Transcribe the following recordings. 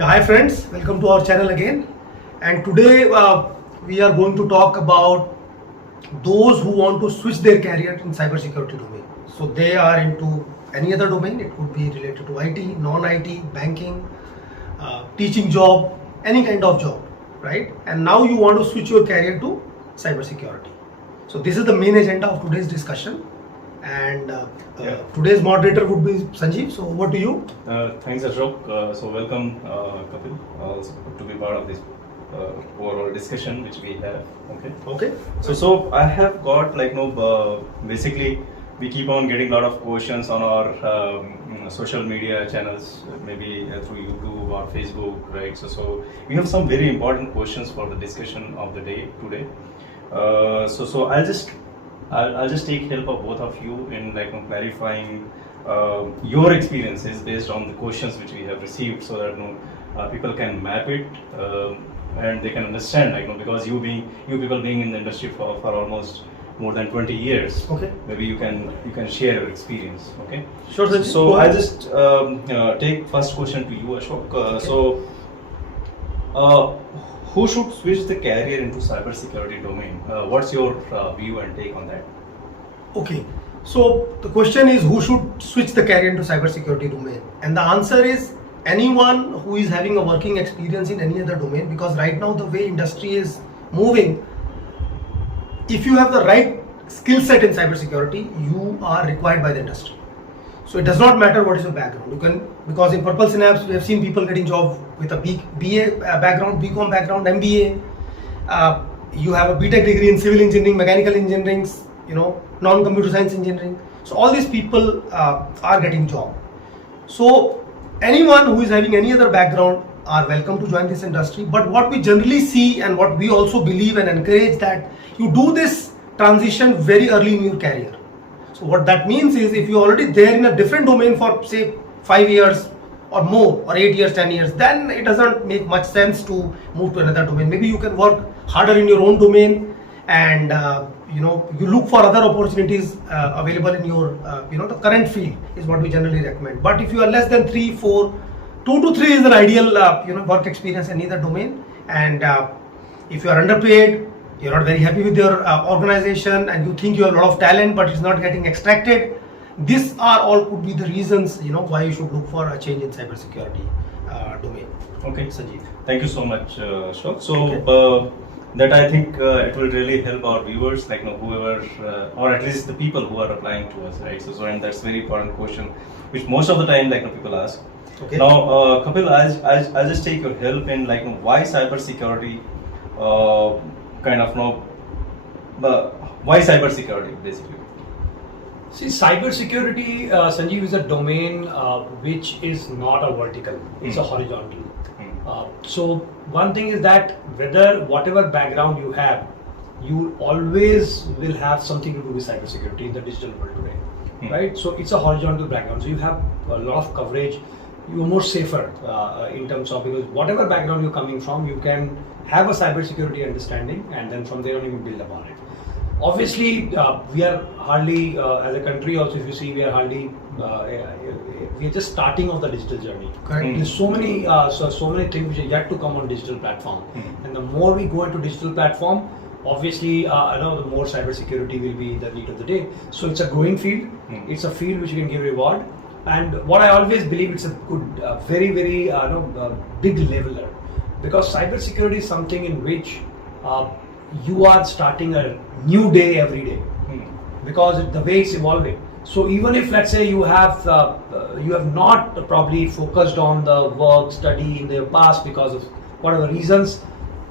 Yeah, hi friends, welcome to our channel again. And today we are going to talk about those who want to switch their career in cybersecurity domain. So they are into any other domain. It could be related to IT, non-IT, banking, teaching job, any kind of job, right? And now you want to switch your career to cybersecurity. So this is the main agenda of today's discussion. And today's moderator would be Sanjeev. So over to you. Thanks, Ashok. So welcome, Kapil, to be part of this overall discussion which we have. Okay. So I have got basically we keep on getting a lot of questions on our social media channels, maybe through YouTube or Facebook, right? So we have some very important questions for the discussion of the day today. So I'll just take help of both of you in clarifying your experiences based on the questions which we have received, so that people can map it and they can understand. Because you people being in the industry for almost more than 20 years. Okay. Maybe you can share your experience. Okay. Sure. Sanjeev. So I'll just take first question to you, Ashok. Okay. Who should switch the career into cybersecurity domain? What's your view and take on that? Okay, so the question is who should switch the career into cybersecurity domain? And the answer is anyone who is having a working experience in any other domain, because right now the way industry is moving, if you have the right skill set in cybersecurity, you are required by the industry. So it does not matter what is your background. You can, because in Purple Synapse we have seen people getting job with a BA background, BCom background, MBA. You have a BTech degree in civil engineering, mechanical engineering, non-computer science engineering. So all these people are getting job. So anyone who is having any other background are welcome to join this industry. But what we generally see and what we also believe and encourage, that you do this transition very early in your career. So what that means is, if you're already there in a different domain for say 5 years or more, or 8 years, 10 years, then it doesn't make much sense to move to another domain. Maybe you can work harder in your own domain, and you look for other opportunities available in your the current field is what we generally recommend. But if you are less than 3, 4, 2 to 3 is an ideal work experience in either domain. And if you are underpaid, you're not very happy with your organization, and you think you have a lot of talent but it's not getting extracted, these are all could be the reasons why you should look for a change in cybersecurity domain. Okay, Sanjeev. Thank you so much, Ashok. So Okay. that I think it will really help our viewers, whoever, or at least the people who are applying to us, right? So and that's very important question, which most of the time people ask. Okay. Now, Kapil, I'll just take your help in why cybersecurity, why cybersecurity basically. See, cybersecurity, Sanjeev, is a domain which is not a vertical, it's a horizontal. So one thing is that whatever background you have, you always will have something to do with cybersecurity in the digital world today, right? So it's a horizontal background, so you have a lot of coverage, you're more safer in terms of, because whatever background you're coming from, you can have a cybersecurity understanding, and then from there on you can build upon it. Obviously, we are hardly, as a country also, if you see, we are hardly, we are just starting off the digital journey. Correct. There's so many things which are yet to come on digital platform. And the more we go into digital platform, obviously, the more cybersecurity will be the need of the day. So it's a growing field. It's a field which you can give reward. And what I always believe, it's a good, very, very big leveler. Because cybersecurity is something in which you are starting a new day every day, because the way it's evolving. So even if, let's say, you have not probably focused on the work study in the past because of whatever reasons,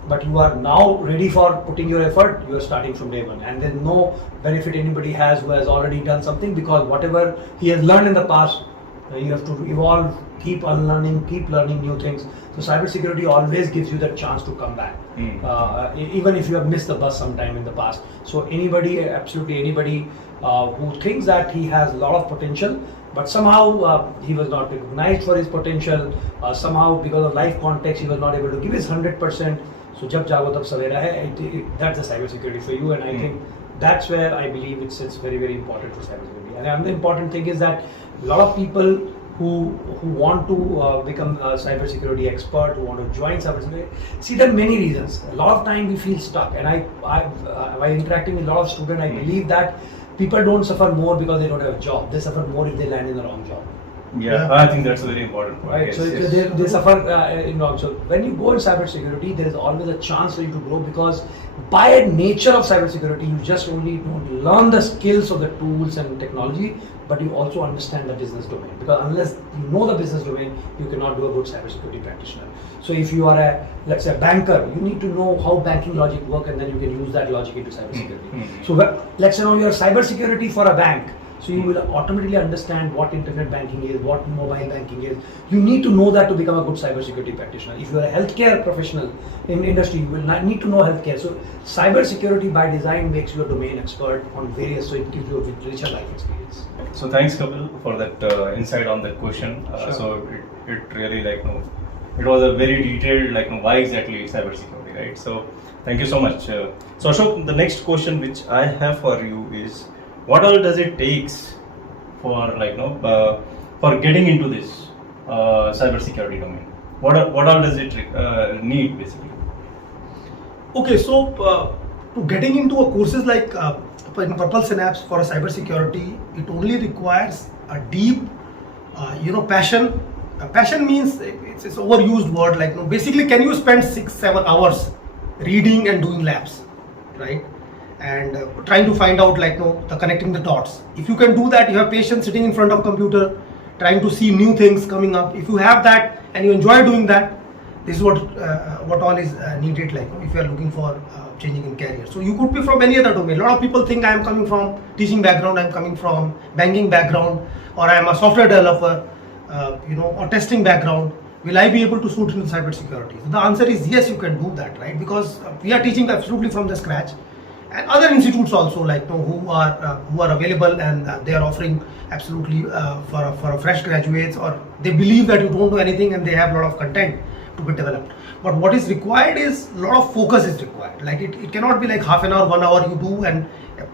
but you are now ready for putting your effort, you are starting from day one, and then no benefit anybody has who has already done something, because whatever he has learned in the past, you have to evolve, keep unlearning, keep learning new things. So cybersecurity always gives you that chance to come back, even if you have missed the bus sometime in the past. So absolutely anybody who thinks that he has a lot of potential, but somehow he was not recognized for his potential, somehow because of life context he was not able to give his 100%. So jab jago tab savera hai, that's the cybersecurity for you. And I think that's where I believe it's very, very important for cybersecurity. And another important thing is that a lot of people who want to become a cybersecurity expert, who want to join cybersecurity. See, there are many reasons. A lot of time we feel stuck, and by interacting with a lot of students, I believe that people don't suffer more because they don't have a job. They suffer more if they land in the wrong job. Yeah, I think that's a very important point. Right, Yes, so yes. they suffer in wrong. So when you go in cybersecurity, there is always a chance for you to grow, because by nature of cybersecurity, you just only don't learn the skills of the tools and technology, but you also understand the business domain. Because unless you know the business domain, you cannot do a good cybersecurity practitioner. So if you are let's say a banker, you need to know how banking logic work, and then you can use that logic into cybersecurity. Mm-hmm. So let's say now you are cybersecurity for a bank. So you will automatically understand what internet banking is, what mobile banking is. You need to know that to become a good cybersecurity practitioner. If you are a healthcare professional in industry, you will not need to know healthcare. So cybersecurity by design makes you a domain expert on various, so it gives you a richer life experience. So thanks, Kapil, for that insight on that question. Sure. So it really it was a very detailed why exactly cybersecurity, right? So thank you so much. So Ashok, the next question which I have for you is, what all does it takes for for getting into this cybersecurity domain? What all does it need basically? Okay, so to getting into a courses like in Purple Synapse for a cybersecurity, it only requires a deep, passion. Passion means it's overused word. Basically, can you spend 6-7 hours reading and doing labs, right? And trying to find out the connecting the dots. If you can do that, you have patience sitting in front of computer, trying to see new things coming up. If you have that and you enjoy doing that, this is what all is needed. If you are looking for changing in career, so you could be from any other domain. A lot of people think I am coming from teaching background, I am coming from banking background, or I am a software developer, or testing background. Will I be able to suit into cybersecurity? So the answer is yes, you can do that, right? Because we are teaching absolutely from the scratch. And other institutes also who are available, and they are offering absolutely for a fresh graduates, or they believe that you don't know anything and they have a lot of content to be developed. But what is required is a lot of focus is required. It cannot be half an hour, 1 hour you do, and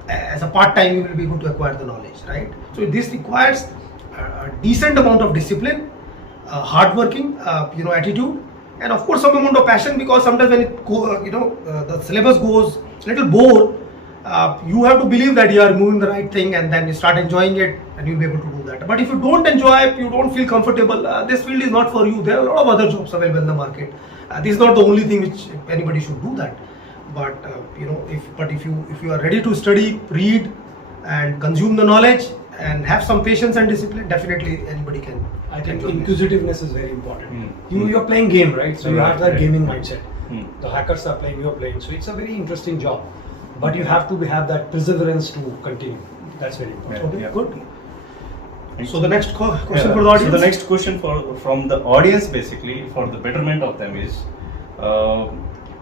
as a part time you will be able to acquire the knowledge, right? So this requires a decent amount of discipline, hardworking, attitude, and of course some amount of passion, because sometimes when the syllabus goes a little bored, you have to believe that you are moving the right thing, and then you start enjoying it, and you'll be able to do that. But if you don't enjoy it, you don't feel comfortable, this field is not for you. There are a lot of other jobs available in the market. This is not the only thing which anybody should do that. But if you are ready to study, read, and consume the knowledge, and have some patience and discipline, definitely anybody can. I think join this. inquisitiveness is very important. You're playing game, right? So you have that Right. gaming mindset. Hmm. The hackers are playing, you're playing. So it's a very interesting job. But you have to have that perseverance to continue. That's very important. Okay, Yeah. good. Thanks. So the next question Yeah. for the audience. So the next question from the audience, basically for the betterment of them, is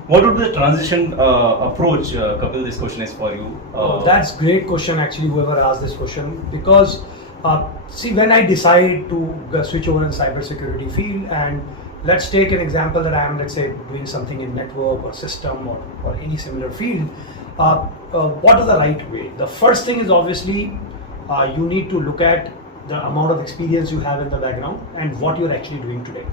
what would be the transition approach? Kapil, this question is for you. That's great question actually, whoever asked this question, because see, when I decide to switch over in cybersecurity field, and let's take an example that I am, let's say, doing something in network or system or any similar field, what is the right way? The first thing is obviously you need to look at the amount of experience you have in the background and what you're actually doing today.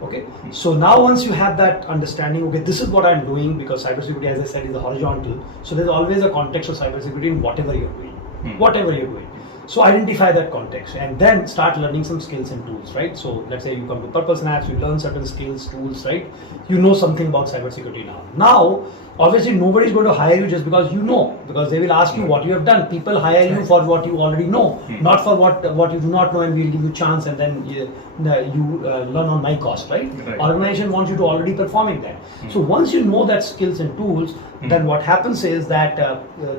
Okay, so now once you have that understanding, okay, this is what I'm doing, because cybersecurity, as I said, is a horizontal. So there's always a context of cybersecurity in whatever you're doing. Whatever you're doing. So identify that context and then start learning some skills and tools, right? So let's say you come to Purple Synapse, you learn certain skills, tools, right? You know something about cybersecurity now. Now, obviously nobody's going to hire you just because you know, because they will ask you what you have done. People hire you for what you already know, not for what you do not know, and we'll give you chance and then you learn on my cost, right? Right. Organization wants you to already performing that. So once you know that skills and tools, then what happens is that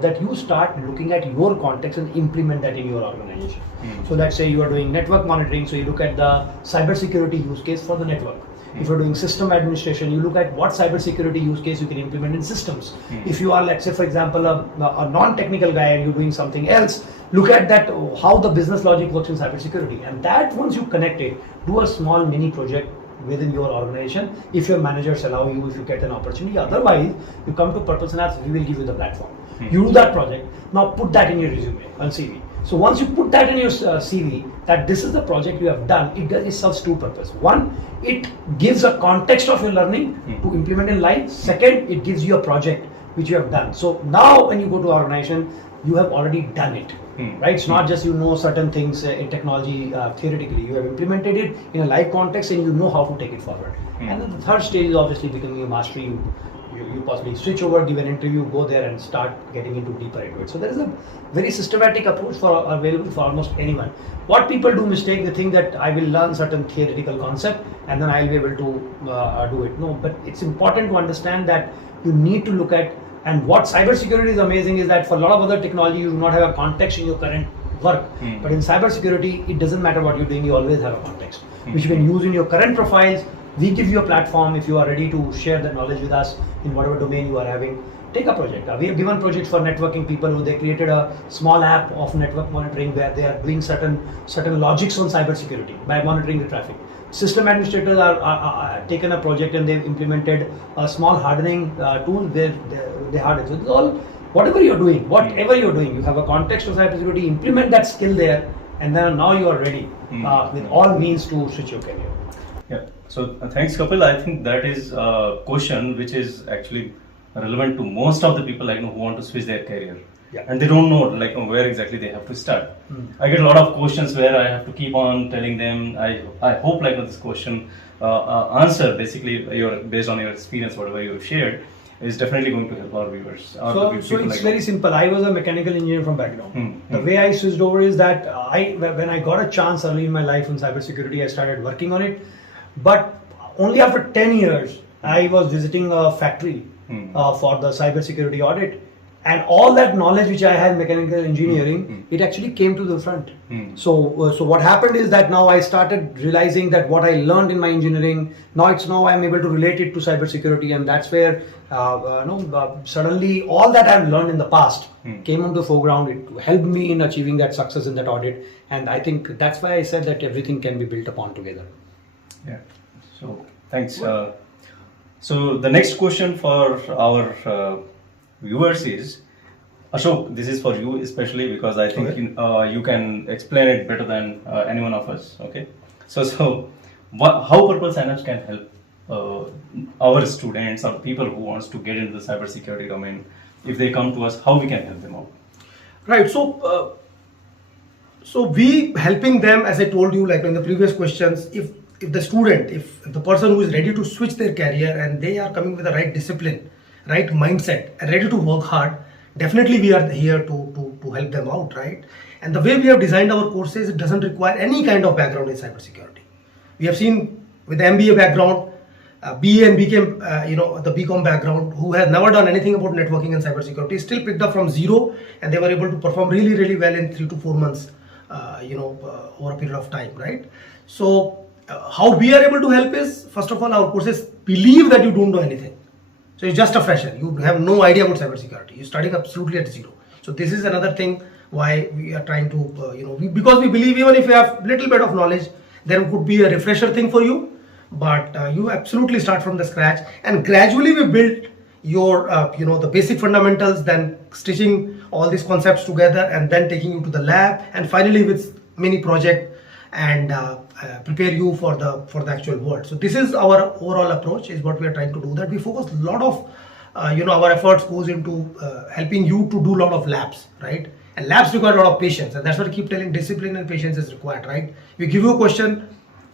that you start looking at your context and implement that in your organization. So let's say you are doing network monitoring, so you look at the cybersecurity use case for the network. If you're doing system administration, you look at what cybersecurity use case you can implement in systems. If you are, let's say, for example, a non-technical guy and you're doing something else, look at that, how the business logic works in cybersecurity. And that once you connect it, do a small mini project within your organization if your managers allow you, if you get an opportunity. Otherwise, you come to Purple Synapse, we will give you the platform. You do that project, now put that in your resume on CV. So once you put that in your CV, that this is the project you have done, it serves two purposes. One, it gives a context of your learning to implement in life. Second, it gives you a project which you have done. So now when you go to organization, you have already done it, right? It's not just you know certain things in technology theoretically. You have implemented it in a live context and you know how to take it forward. And then the third stage is obviously becoming a mastery. You possibly switch over, give an interview, go there and start getting into deeper into it. So there is a very systematic approach available for almost anyone. What people do mistake, they think that I will learn certain theoretical concept and then I'll be able to do it. No, but it's important to understand that you need to look at, and what cybersecurity is amazing is that for a lot of other technology, you do not have a context in your current work. But in cybersecurity, it doesn't matter what you're doing, you always have a context, which you can use in your current profiles. We give you a platform if you are ready to share that knowledge with us in whatever domain you are having. Take a project. We have given projects for networking people who they created a small app of network monitoring where they are doing certain logics on cybersecurity by monitoring the traffic. System administrators are taken a project and they've implemented a small hardening tool where they harden. So it's all, whatever you're doing, you have a context of cybersecurity, implement that skill there, and then now you are ready with all means to switch your career. Yeah. So thanks, Kapil. I think that is a question which is actually relevant to most of the people who want to switch their career. Yeah. And they don't know where exactly they have to start. I get a lot of questions where I have to keep on telling them. I hope this question answer basically based on your experience, whatever you have shared, is definitely going to help our viewers. So it's very simple. I was a mechanical engineer from background. The way I switched over is that when I got a chance early in my life in cybersecurity, I started working on it. But only after 10 years, I was visiting a factory for the cybersecurity audit. And all that knowledge which I had in mechanical engineering, it actually came to the front. So what happened is that now I started realizing that what I learned in my engineering, now I'm able to relate it to cybersecurity, and that's where suddenly all that I've learned in the past came onto the foreground. It helped me in achieving that success in that audit, and I think that's why I said that everything can be built upon together. Yeah. So thanks. So the next question for our viewers is, Ashok, this is for you especially because I think you can explain it better than any one of us. Okay. So how Purple Synapse can help our students or people who wants to get into the cybersecurity domain, if they come to us, how we can help them out? Right. So we helping them, as I told you, like in the previous questions, if the person who is ready to switch their career and they are coming with the right discipline, right mindset, and ready to work hard, definitely we are here to help them out, right? And the way we have designed our courses, it doesn't require any kind of background in cybersecurity. We have seen with the MBA background, BA and BCom, the BCom background, who has never done anything about networking and cybersecurity, still picked up from zero, and they were able to perform really, really well in 3 to 4 months, over a period of time, right? So how we are able to help is, first of all, our courses believe that you don't know anything. So you're just a fresher. You have no idea about cybersecurity. You're starting absolutely at zero. So this is another thing why we are trying to, because we believe even if you have little bit of knowledge, there could be a refresher thing for you. But you absolutely start from the scratch, and gradually we build your, the basic fundamentals, then stitching all these concepts together, and then taking you to the lab, and finally with mini project and prepare you for the actual world. So this is our overall approach, is what we are trying to do. That we focus a lot of our efforts goes into helping you to do a lot of labs, right? And labs require a lot of patience, and that's what I keep telling, discipline and patience is required, right? We give you a question,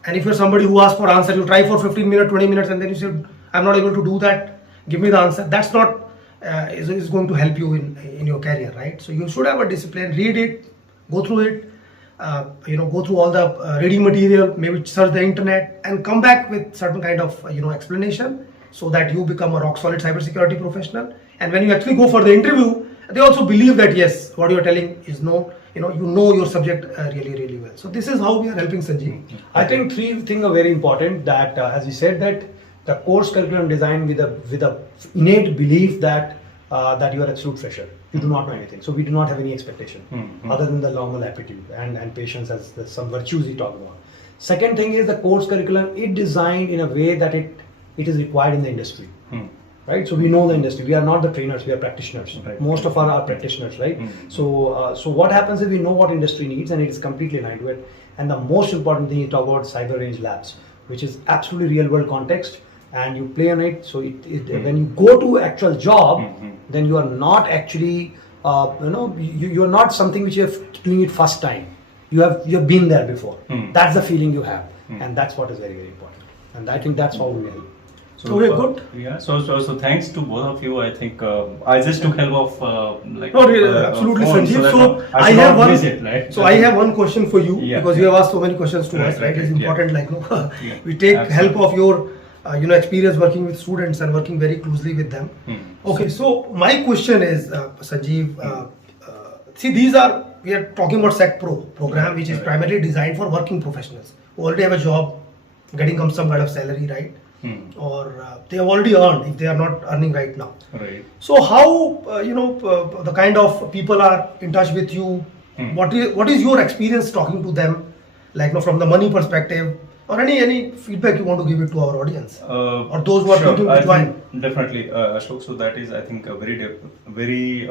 and if you're somebody who asks for answer, you try for 15 minutes, 20 minutes, and then you say, I'm not able to do that, give me the answer. That's not is going to help you in your career, right? So you should have a discipline, read it, go through it, go through all the reading material, maybe search the internet, and come back with certain kind of explanation, so that you become a rock solid cybersecurity professional. And when you actually go for the interview, they also believe that yes, what you are telling is you know your subject really, really well. So this is how we are helping Sanjeev. I think 3 things are very important. That as you said, that the course curriculum designed with a innate belief that you are a absolute fresher. You do not know anything. So we do not have any expectation other than the normal aptitude and patience, as some virtues we talk about. Second thing is the course curriculum is designed in a way that it is required in the industry. right? So we know the industry. We are not the trainers, we are practitioners. Right. Most of our are practitioners, right? So what happens is we know what industry needs and it is completely aligned to it. And the most important thing is talk about Cyber Range Labs, which is absolutely real world context, and you play on it. So when you go to actual job, then you are not actually, you are not something which you are doing it first time. You have been there before. That's the feeling you have, and that's what is very, very important. And I think that's how we help. So Okay, good. Yeah. So thanks to both of you. I think I just took help of No, really, absolutely, phone, Sanjeev. that So I I should have not one. miss it, right? So I have one question for you, Yeah, because you have asked so many questions to us, Right, right? It's right, yeah. important, like no, Yeah, we take absolutely. help of your, experience working with students and working very closely with them. Okay, so my question is, Sanjeev, see, we are talking about SEC Pro program, which is Right. primarily designed for working professionals who already have a job, getting some kind of salary, right? Or they have already earned if they are not earning right now. Right. So how the kind of people are in touch with you? What is your experience talking to them, like from the money perspective, or any feedback you want to give it to our audience or those who are Sure, thinking I to join? think definitely, Ashok. So that is, I think, a very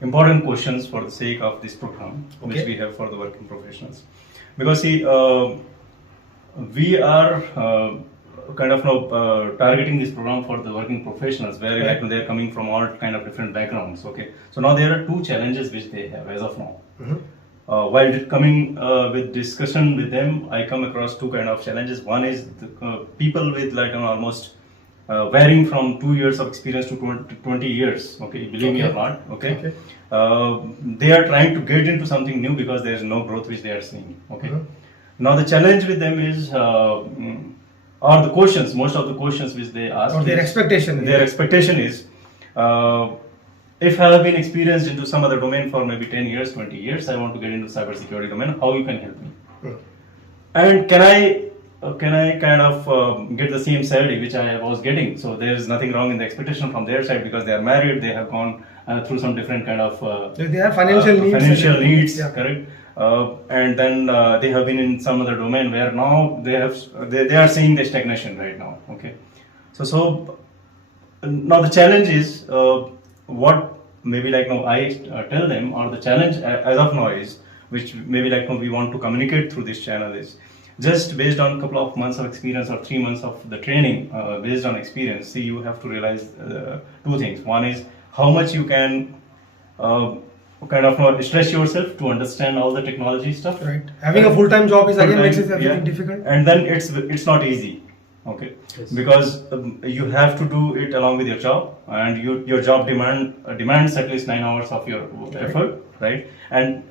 important questions for the sake of this program, which Okay. we have for the working professionals. Because see, we are kind of targeting this program for the working professionals, where Right. like they are coming from all kind of different backgrounds. Okay, so now there are two challenges which they have as of now. While coming with discussion with them, I come across two kind of challenges. One is the, people with like almost varying from 2 years of experience to 20 years. Okay, believe me or not. Okay, they are trying to get into something new because there is no growth which they are seeing. Okay, now the challenge with them is, or the questions, most of the questions which they ask, Or their is- expectation. Their expectation is. If I have been experienced into some other domain for maybe 10 years, 20 years, I want to get into cybersecurity domain, how you can help me? And can I kind of get the same salary which I was getting? So there is nothing wrong in the expectation from their side, because they are married, they have gone through some different kind of They have financial needs. financial needs, Yeah. correct? And then they have been in some other domain where now they are seeing the stagnation right now. Okay, so now the challenge is, what maybe like now I tell them, or the challenge as of now is, which maybe like now we want to communicate through this channel, is just based on a couple of months of experience or 3 months of the training, based on experience. See, you have to realize two things. One is how much you can kind of stress yourself to understand all the technology stuff. Right. Having a full-time job is again makes it Full-time, everything yeah. difficult. And then it's not easy. Okay, Yes. because you have to do it along with your job, and your job demands at least 9 hours of your effort, right? And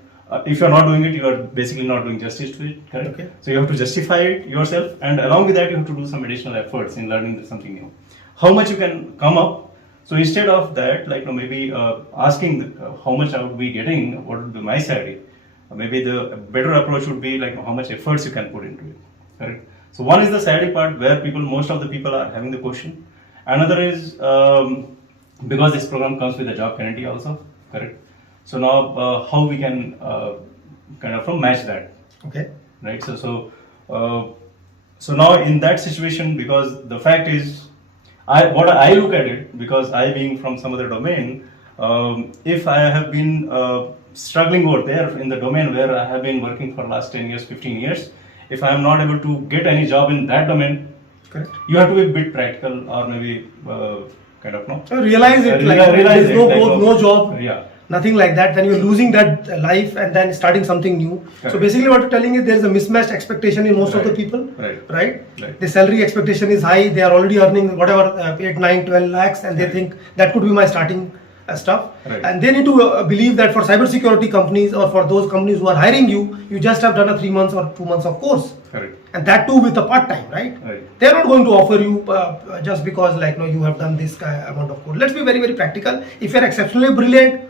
if you're not doing it, you are basically not doing justice to it, correct? Okay. So you have to justify it yourself, and along with that, you have to do some additional efforts in learning something new. How much you can come up? So instead of that, like maybe asking how much I would be getting, what would be my salary? Maybe the better approach would be like how much efforts you can put into it, correct? So one is the salary part, where most of the people are having the question. Another is because this program comes with a job guarantee also, correct? So now how we can kind of match that, Okay. right? So now in that situation, because the fact is, what I look at it, because I being from some other domain, if I have been struggling over there in the domain where I have been working for last 10 years, 15 years, if I am not able to get any job in that domain, Correct. you have to be a bit practical, or maybe kind of Realize it, like realize there's it, no like, growth, no job. Yeah. Nothing like that. Then you're losing that life and then starting something new. So Correct. basically, what you're telling is there's a mismatched expectation in most of the Right. people. Right. Right. The salary expectation is high. They are already earning whatever 8, 9, 12 lakhs, and they Right. think that could be my starting stuff. Right. And they need to believe that for cybersecurity companies or for those companies who are hiring you, you just have done a 3 months or 2 months of course. Correct. And that too with a part time, right? Right. They are not going to offer you just because like no, you have done this amount of code. Let's be very, very practical. If you are exceptionally brilliant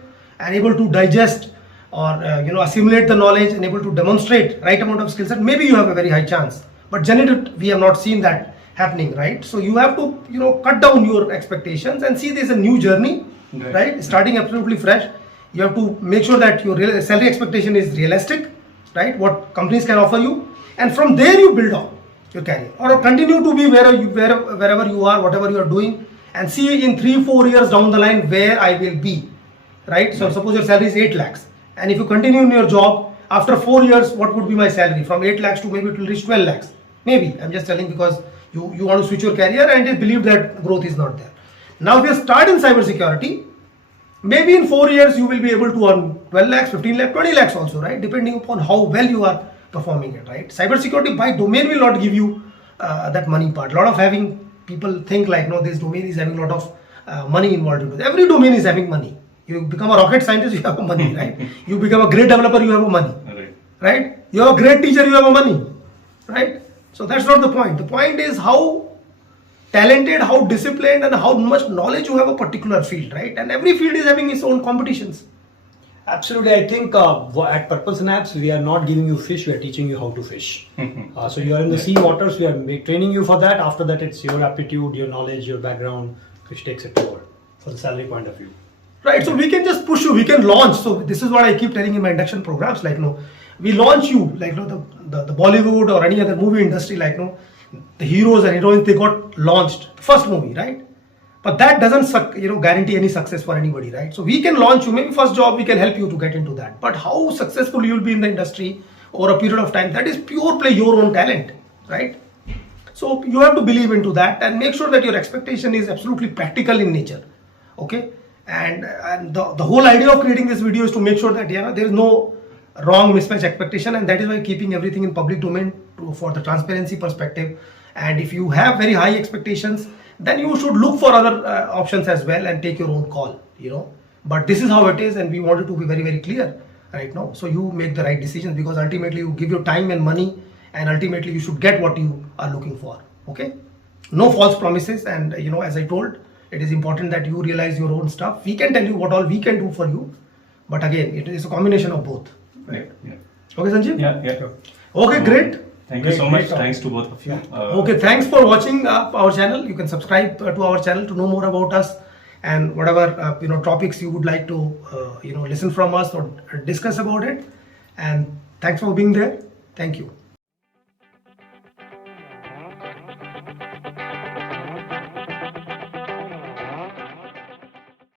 and able to digest or assimilate the knowledge and able to demonstrate right amount of skill set, maybe you have a very high chance. But generally, we have not seen that happening, right? So you have to cut down your expectations and see there's a new journey, right? Starting absolutely fresh. You have to make sure that your salary expectation is realistic, right? What companies can offer you, and from there you build on your career or continue to be wherever you are, whatever you are doing, and see in 3-4 years down the line where I will be, right? So suppose your salary is 8 lakhs, and if you continue in your job, after 4 years, what would be my salary? From 8 lakhs to maybe it will reach 12 lakhs. Maybe, I'm just telling because you want to switch your career and you believe that growth is not there. Now if you start in cybersecurity, maybe in 4 years you will be able to earn 12 lakhs, 15 lakhs, 20 lakhs also, right? Depending upon how well you are performing it, right? Cybersecurity by domain will not give you that money part. A lot of having people think like, no, this domain is having a lot of money involved into it. Every domain is having money. You become a rocket scientist, you have money, right? You become a great developer, you have money, right? You are a great teacher, you have money, right? So that's not the point. The point is how talented, how disciplined, and how much knowledge you have a particular field, right? And every field is having its own competitions. Absolutely, I think at Purple Synapse we are not giving you fish; we are teaching you how to fish. So you are in the sea waters. We are training you for that. After that, it's your aptitude, your knowledge, your background, which takes it forward for the salary point of view. Right, so we can just push you, we can launch. So this is what I keep telling in my induction programs, like, no, we launch you, like, no, the Bollywood or any other movie industry, like, no, the heroes and heroines, they got launched, first movie, right? But that doesn't, guarantee any success for anybody, right? So we can launch you, maybe first job, we can help you to get into that. But how successful you will be in the industry over a period of time, that is pure play your own talent, right? So you have to believe into that and make sure that your expectation is absolutely practical in nature, okay? And the whole idea of creating this video is to make sure that there is no wrong mismatch expectation, and that is why keeping everything in public domain for the transparency perspective. And if you have very high expectations, then you should look for other options as well and take your own call, But this is how it is, and we wanted to be very, very clear right now. So you make the right decisions, because ultimately you give your time and money, and ultimately you should get what you are looking for. Okay, no false promises, and as I told, it is important that you realize your own stuff. We can tell you what all we can do for you, but again, it is a combination of both. Right? Yeah. Okay, Sanjeev? Yeah. Okay, great. Thank you so much. Thanks to both of you. Okay, thanks for watching our channel. You can subscribe to our channel to know more about us, and whatever topics you would like to listen from us or discuss about it. And thanks for being there. Thank you.